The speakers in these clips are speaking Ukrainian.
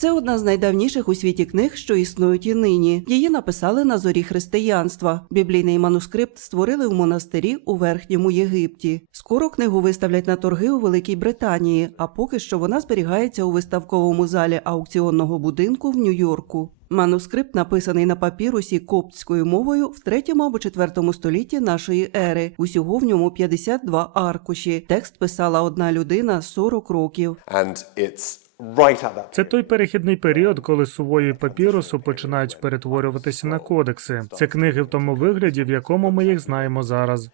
Це одна з найдавніших у світі книг, що існують і нині. Її написали на зорі християнства. Біблійний манускрипт створили в монастирі у верхньому Єгипті. Скоро книгу виставлять на торги у Великій Британії, а поки що вона зберігається у виставковому залі аукціонного будинку в Нью-Йорку. Манускрипт написаний на папірусі коптською мовою в 3 або 4 столітті нашої ери. Усього в ньому 52 аркуші. Текст писала одна людина 40 років. And it's. Це той перехідний період, коли сувої папірусу починають перетворюватися на кодекси. Це книги в тому вигляді, в якому ми їх знаємо зараз.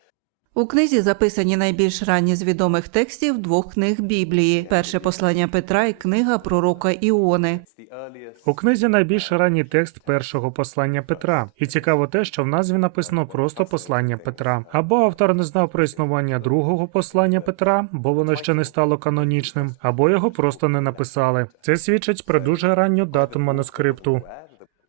У книзі записані найбільш ранні з відомих текстів двох книг Біблії: перше послання Петра і книга пророка Іони. У книзі найбільш ранній текст першого послання Петра, і цікаво те, що в назві написано просто послання Петра. Або автор не знав про існування другого послання Петра, бо воно ще не стало канонічним, або його просто не написали. Це свідчить про дуже ранню дату манускрипту.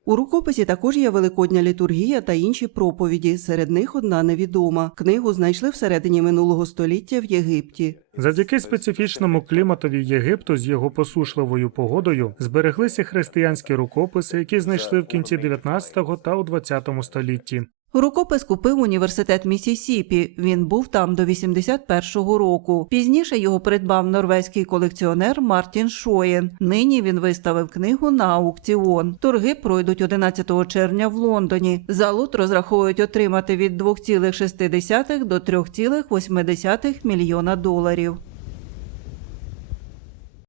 У рукописі також є великодня літургія та інші проповіді. Серед них одна невідома. Книгу знайшли всередині минулого століття в Єгипті. Завдяки специфічному кліматові Єгипту з його посушливою погодою збереглися християнські рукописи, які знайшли в кінці 19 та у 20 столітті. Рукопис купив університет Місісіпі. Він був там до 81-го року. Пізніше його придбав норвезький колекціонер Мартін Шоєн. Нині він виставив книгу на аукціон. Торги пройдуть 11 червня в Лондоні. За лот розраховують отримати від 2,6 до 3,8 мільйона доларів.